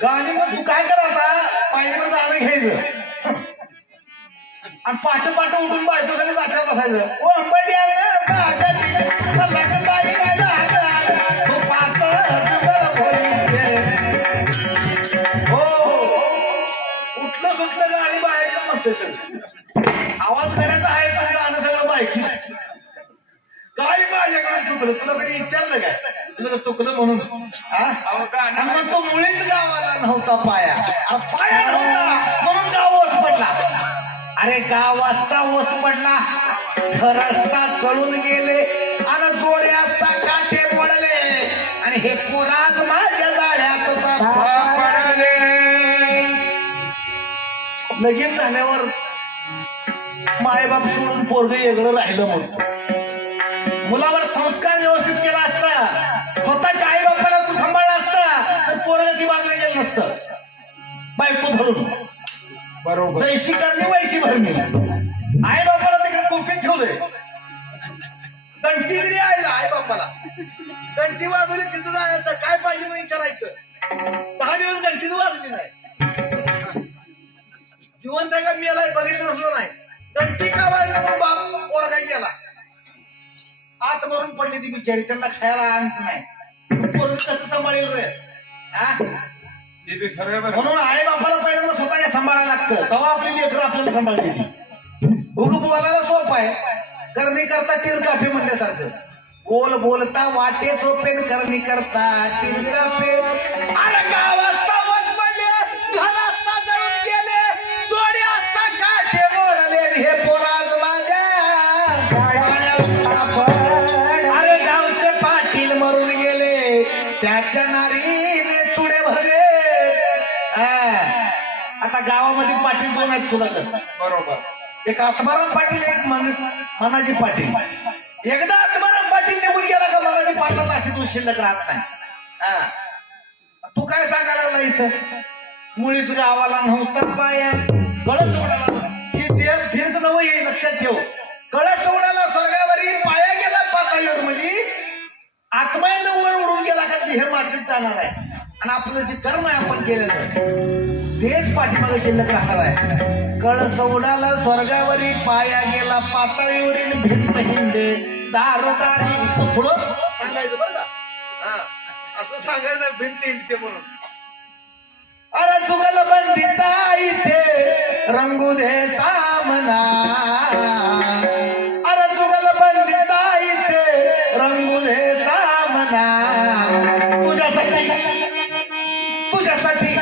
आणि मग तू काय कर आता पाहिजे जाणं घ्यायचं आणि पाठ पाठ उठून बायको सगळं जाठ्यात बसायचं. ओ बाई आलं, आलं, आलं. हो उठलं सुटलं गाणी बाहेरच म्हणते सगळं. आवाज करायचा आहे पण गाणं सगळं बायकी काय माझ्याकडे चुकलं तुला कधी विचारलं काय? तुझं चुकलं म्हणून. मग तो मुळीच गावाला नव्हता पाया. अरे पाया नव्हता. म्हणून गाव ओस पडला. अरे गाव असता ओस पडला. घर असता चळून गेले. आणि जोडे असता काटे मोडले. आणि हे पुराज माझ्या जाळ्यात. सापडले. लगीन झाल्यावर मायबाप सोडून पोरग वेगळं राहिलं म्हणतो. मुलावर संस्कार व्यवस्थित केला बायको धरून बरोबर. जैशी करणे वैशी भरणे आई बापाला तिकडे कोपीत ठेवलंय. कंटी दिली आईला आई बापाला. कंटी वाजवली तिथं जायचं. काय पाहिजे म्हणून विचारायचं. दहा दिवस घंटीच वाजली नाही. जिवंत आहे का? मेलाय बघितलं नसलं नाही. घंटी का वाजली म्हणून बाप पोर काय गेला. आत भरून पडली ती बिचारी. त्यांना खायला आणत नाही. पोरग कसं सांभाळेल रे? हा. म्हणून आई बापाला पहिल्यांदा स्वतःला सांभाळायला लागतं. तेव्हा आपली लेकरं आपल्याला सांभाळते ती. उग बोलायला सोप आहे. करणी करता टीर काफे म्हणल्यासारखं. बोल बोलता वाटे सोपेन करणी करता टीर काफे. हे पोराज माझ्या. अरे गावचे पाटील मरून गेले त्याच्या नारीने आता गावामध्ये पाटील दोन आहेत सुधाकर बरोबर. एक आत्माराम पाटील एक मन मनाजी पाटील. एकदा आत्माराम पाटील निघून गेला का मनाजी पाटलाचा अस्तित्व शिल्लक राहत नाही. हा. तू काय सांगायला लागला इथं? मुळीच गावाला नव्हता पाया कळस उडाला ही देव भिंत नव हे लक्षात ठेव. कळस उडाला स्वर्गावरी पाया गेला पाताळीवर म्हणजे आत्मानं वर उडून गेला का देह मातीत जाणार आहे. आणि आपलं जे कर्म आहे आपण केलेलं तेच पाठीमागे शिल्लक राहणार आहे. कळ सौडाला स्वर्गावरी पाया गेला पातळीवरील भिंत हिंडे. दारोदारी पुढं. सांगायचं असं सांगायचं भिंत हिंडते म्हणून. अरे चुकल बंदीचा इथे रंगू दे सामना. अरे चुकल बंदीचा इथे रंगू दे सामना. तुझ्यासाठी तुझ्यासाठी.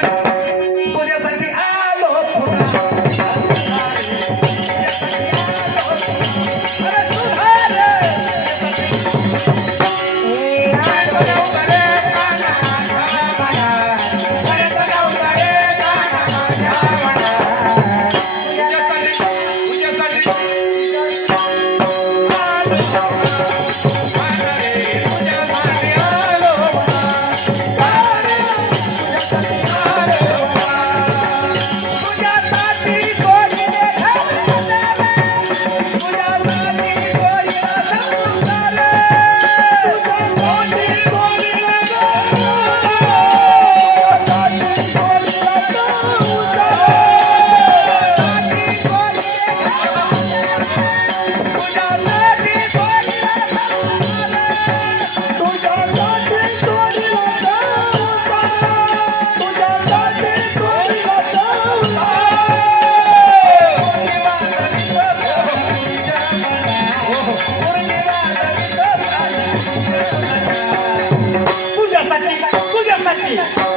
Happy.